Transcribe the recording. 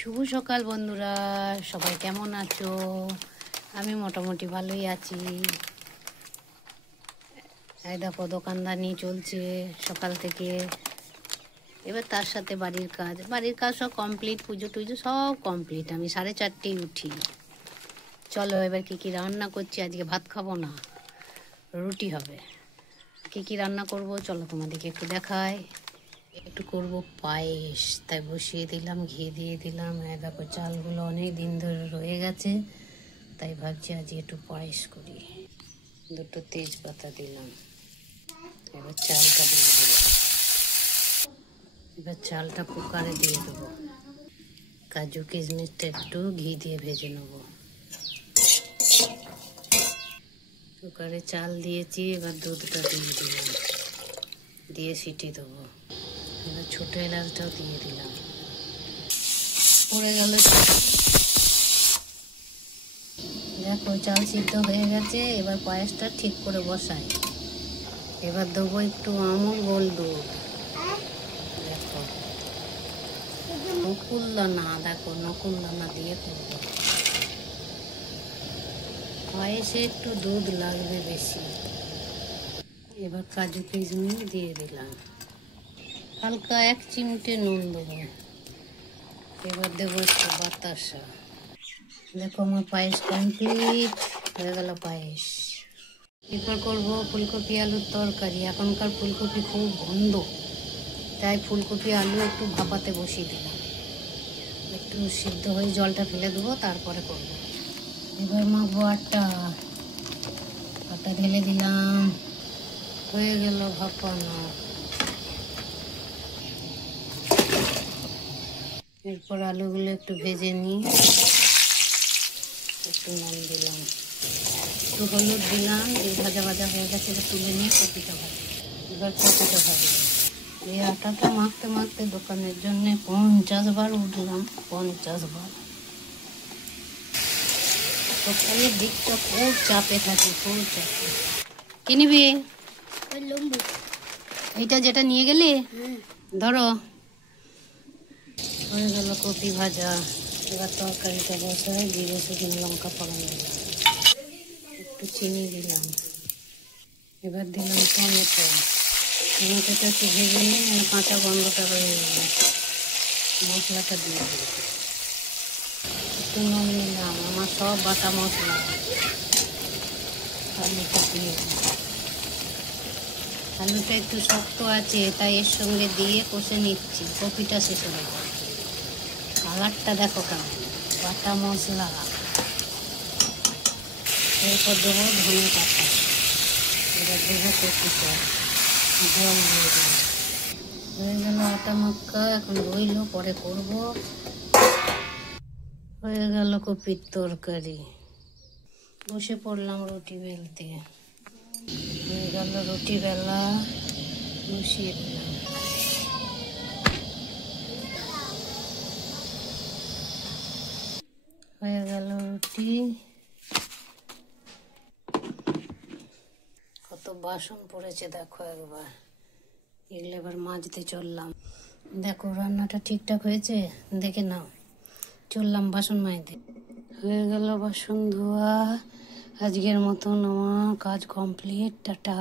শুভ সকাল বন্ধুরা, সবাই কেমন আছো? আমি মোটামুটি ভালোই আছি। এই দেখো দোকানদানি চলছে সকাল থেকে। এবার তার সাথে বাড়ির কাজ সব কমপ্লিট, পুজো টুজো সব কমপ্লিট। আমি 4:30টায় উঠি। চলো এবার কি রান্না করছি। আজকে ভাত খাবো না, রুটি হবে। কি রান্না করব চলো তোমাদেরকে একটু দেখাই। একটু করব পায়েস, তাই বসিয়ে দিলাম, ঘি দিয়ে দিলাম। দেখো চালগুলো অনেক দিন ধরে রয়ে গেছে, তাই ভাবছি আজ একটু পায়েস করি। দুটো তেজপাতা দিলাম, এবার চালটা দিয়ে দিলাম। এবার চালটা কুকারে দিয়ে দেবো। কাজু কিশমিশটা একটু ঘি দিয়ে ভেজে নেব। কুকারে চাল দিয়েছি, এবার দুধটা দিয়ে দিলাম, দিয়ে সিটি দেবো। এবার ছোটো এলাচটাও দিয়ে দিলাম। পড়ে গেল। দেখো চাল সিদ্ধ হয়ে গেছে। এবার পায়েসটা ঠিক করে বসাই। এবার দেবো একটু আমুল গোল দুধ। দেখো নকুলদানা দিয়ে করবো। পায়েসে একটু দুধ লাগবে বেশি। এবার কাজু কিশমিশ দিয়ে দিলাম, হালকা 1 চিমটে নুন দেবো। এবার দেবো একটু বাতাসা। দেখো আমার পায়েস কমপ্লিট হয়ে গেল পায়েস। এরপর করবো ফুলকপি আলুর তরকারি। এখনকার ফুলকপি খুব গন্ধ, তাই ফুলকপি আলু একটু ভাপাতে বসিয়ে দিলাম। একটু সিদ্ধ হয়ে জলটা ফেলে দেবো, তারপরে করবো। এবার মাখবো আটা ঢেলে দিলাম। হয়ে গেল ভাপানো। এরপর আলুগুলো একটু ভেজে নিই। একটু নুন দিলাম, একটু হলুদ দিলাম। ভাজা হয়ে গেছে, এবার তুলে নিয়ে কপিটা ভাজি। এবার কপিটা ভাজবো। এই আটাটা মাখতে দোকানের জন্য 50 বার উঠলাম, 50 বার। দোকানের দিকটা খুব চাপে থাকে, খুব চাপে। কি নিবি? এইটা যেটা নিয়ে গেলি, ধরো। হয়ে গেল কপি ভাজা। এবার তরকারিটা বসাই। জিরে শুকনো লঙ্কা ফোড়ন দিলাম, একটু চিনি দিলাম। এবার দিলাম টমেটোটা একটু ভেজে নিয়ে কাঁচা গন্ধটা রয়ে গেল। মশলাটা দিয়ে দিলাম, একটু নুন নিলাম। আমার সব বাটা মশলা। আলুটা দিয়ে আলুটা একটু শক্ত আছে, তাই এর সঙ্গে দিয়ে কষে নিচ্ছি। কপিটা শেষ হয়ে গেল। কালারটা দেখো কেমন, বাটা মশলা। এরপর দেবো ধনে পাতা। এবার দেবো কপিটা, জল দিয়ে দেবো। হয়ে গেল আটা মাখা। এখন রইল, পরে করব। হয়ে গেল কপির তরকারি। বসে পড়লাম রুটি বেলতে। হয়ে গেল রুটি বেলা, বসিয়ে দিলাম। হয়ে গেল রুটি। কত বাসন পড়েছে দেখো একবার। এগুলো এবার মাজতে চললাম। দেখো রান্নাটা ঠিকঠাক হয়েছে, দেখে নাও। চললাম বাসন মাজতে। হয়ে গেল বাসন ধোয়া। আজকের মতন আমার কাজ কমপ্লিট। টাটা।